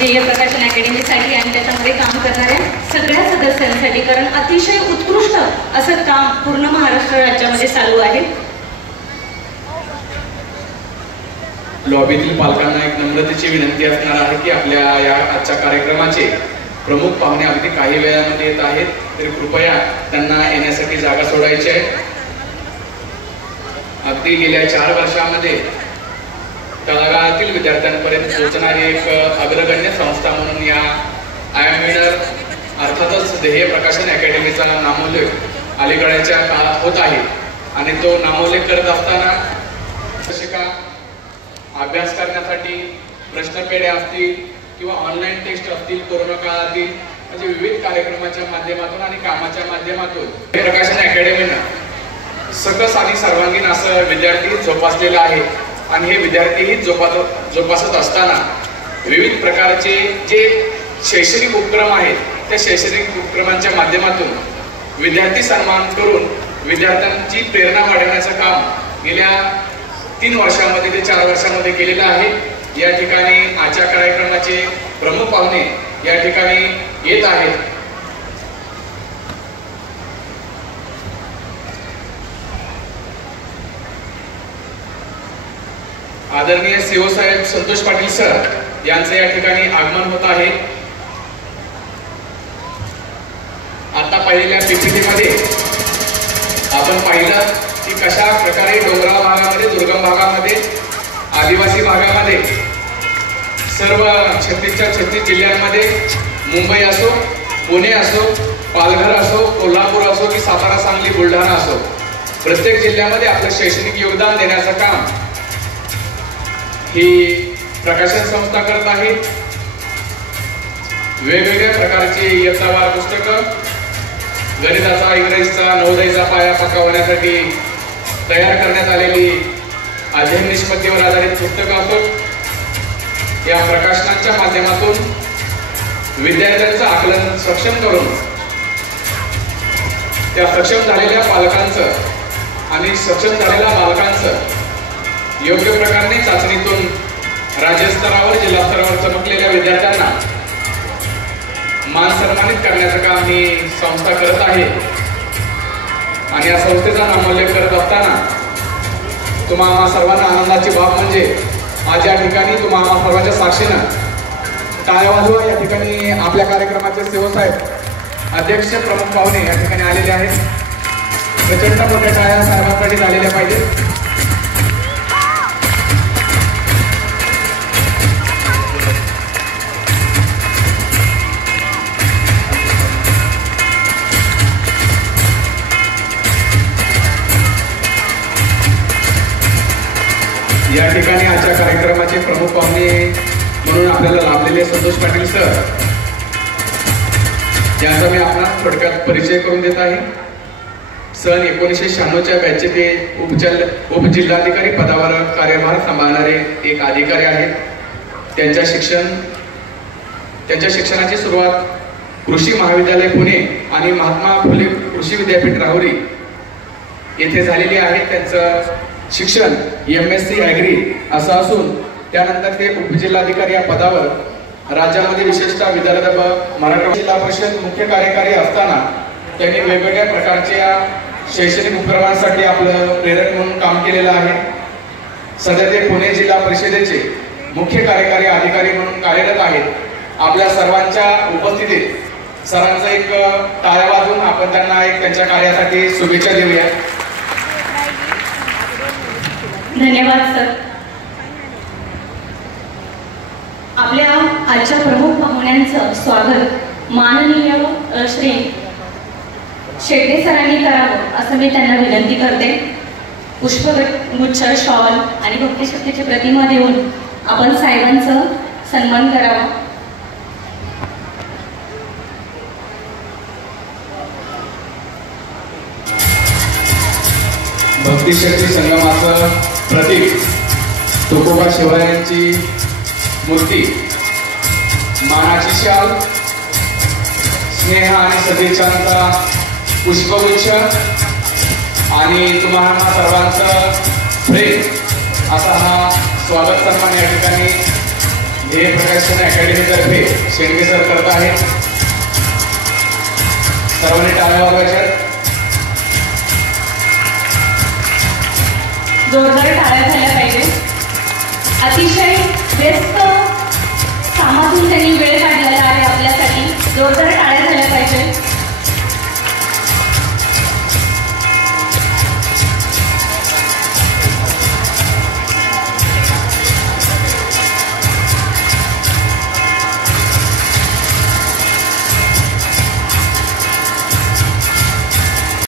ध्येय प्रकाशन अकॅडमीसाठी आणि त्याच्यामध्ये काम करणाऱ्या सगळ्या सदस्यांसाठी, कारण अतिशय उत्कृष्ट असं काम पूर्ण महाराष्ट्र राज्यामध्ये चालू आहे। लॉबीतील पालकांना एक नम्रतेची विनंती असणार आहे की आपल्या या आजच्या कार्यक्रमाचे प्रमुख पाहुणे अगदी काही वेळामध्ये येत आहेत, तरी कृपया त्यांना येण्यासाठी जागा सोडायची आहे। अगदी गेल्या 4 वर्षांमध्ये तळागाळातील विद्यार्थ्यांपर्यंत पोहोचणारी एक अग्रगण्य संस्था म्हणून या आय एम विनर अर्थातच ध्येय प्रकाशन अकॅडमीचा नामोल्लेख अलीकडच्या काळात होत आहे आणि तो नामोल्लेख करत असताना शिक्षका अभ्यास करण्यासाठी प्रश्नपेढ्या असतील किंवा ऑनलाईन टेस्ट असतील, कोरोना काळातील म्हणजे विविध कार्यक्रमाच्या माध्यमातून आणि कामाच्या माध्यमातून प्रकाशन अकॅडमीनं सकस आणि सर्वांगीण असं विद्यार्थी जोपासलेला आहे आणि हे विद्यार्थीही जोपासत असताना विविध प्रकारचे जे शैक्षणिक उपक्रम आहेत त्या शैक्षणिक उपक्रमांच्या माध्यमातून विद्यार्थी सन्मान करून विद्यार्थ्यांची प्रेरणा वाढवण्याचं काम गेल्या 3 वर्षांमध्ये ते 4 वर्षांमध्ये केलेलं आहे। या ठिकाणी आजच्या कार्यक्रमाचे प्रमुख पाहुणे या ठिकाणी येत आहेत। आदरणीय सीओ साहेब संतोष पाटील सर यांचे या ठिकाणी आगमन होत आहे। आता पाहिलेल्या पीपीटी मध्ये आपण पाहिलं की कशा प्रकारे डोंगराळ भागामध्ये, दुर्गम भागामध्ये, आदिवासी भागामध्ये सर्व 36 जिल्ह्यांमध्ये मुंबई असो, पुणे असो, पालघर असो, कोल्हापूर असो की सातारा, सांगली, बुलढाणा असो, प्रत्येक जिल्ह्यामध्ये आपलं शैक्षणिक योगदान देण्याचं काम ही प्रकाशन संस्था करत आहे। वेगवेगळ्या प्रकारची इयत्तावार पुस्तकं, गणिताचा, इंग्रजीचा, नवोदयचा पाया पक्का होण्यासाठी तयार करण्यात आलेली अध्ययन निष्पत्तीवर आधारित पुस्तकं असोत, या प्रकाशनांच्या माध्यमातून विद्यार्थ्यांचं आकलन सक्षम करून त्या सक्षम झालेल्या पालकांचं आणि सक्षम झालेल्या बालकांचं योग्य प्रकारे चाचणीतून राज्यस्तरावर, जिल्हा स्तरावर चमकलेल्या विद्यार्थ्यांना मान सन्मानित करण्याचं काम ही संस्था करत आहे आणि या संस्थेचा नामोल्लेख करत असताना तुम्हा सर्वांना आनंदाची बाब म्हणजे आज या ठिकाणी तुम्हा सर्वांच्या साक्षीनं टाळ्या वाजवा। या ठिकाणी आपल्या कार्यक्रमाचे सीओ साहेब, अध्यक्ष, प्रमुख पाहुणे या ठिकाणी आलेले आहेत। प्रचंड मोठ्या टाळ्या साहेबांसाठी झालेल्या पाहिजे। या ठिकाणी आजच्या कार्यक्रमाचे प्रमुख पाहुणे म्हणून आपल्याला लाभलेले संतोष पाटील सर यांचा मी आपणास थोडक्यात परिचय करून देत आहे। सन 1996च्या बॅचचे ते उपजिल्हाधिकारी पदावर कार्यभार सांभाळणारे एक अधिकारी आहेत। त्यांच्या शिक्षणाची सुरुवात कृषी महाविद्यालय पुणे आणि महात्मा फुले कृषी विद्यापीठ राहुरी येथे झालेली आहे। त्यांचं शिक्षण MSc ॲग्री असं असून त्यानंतर ते उपजिल्हाधिकारी या पदावर राज्यामध्ये विशेषतः विदर्भ मराठवाडा जिल्हा परिषद मुख्य कार्यकारी असताना त्यांनी वेगवेगळ्या प्रकारच्या शैक्षणिक उपक्रमांसाठी आपलं प्रेरक म्हणून काम केलेलं आहे। सध्या ते पुणे जिल्हा परिषदेचे मुख्य कार्यकारी अधिकारी म्हणून कार्यरत आहेत। आपल्या सर्वांच्या उपस्थितीत सरांचं एक टाळ्या वाजवून आपण त्यांना एक त्यांच्या कार्यासाठी शुभेच्छा देऊया। धन्यवाद सर। आपल्या आजच्या प्रमुख पाहुण्यांचं स्वागत माननीय श्री शेटे सरांनी करावं असं मी त्यांना विनंती करते। पुष्पगुच्छ, शॉल आणि भक्तिशक्तीची प्रतिमा देऊन आपण साहेबांचं सन्मान करावा। भक्तिशक्ती संगमाचं प्रतीक तुकोबा शिवरायांची मूर्ती, मानाची शाल, स्नेह आणि सदिच्छांचा पुष्पगुच्छ आणि तुम्हाला सर्वांचं प्रेम असा हा स्वागत सन्मान या ठिकाणी ध्येय प्रकाशन अकॅडमीतर्फे शेंडगे सर करत आहेत. सर्वांनी टाळ्या वाजवायच्या. जोरदार टाळ्या झाल्या पाहिजे. अतिशय व्यस्त कामातून त्यांनी वेळ काढलेला आहे आपल्यासाठी. जोरदार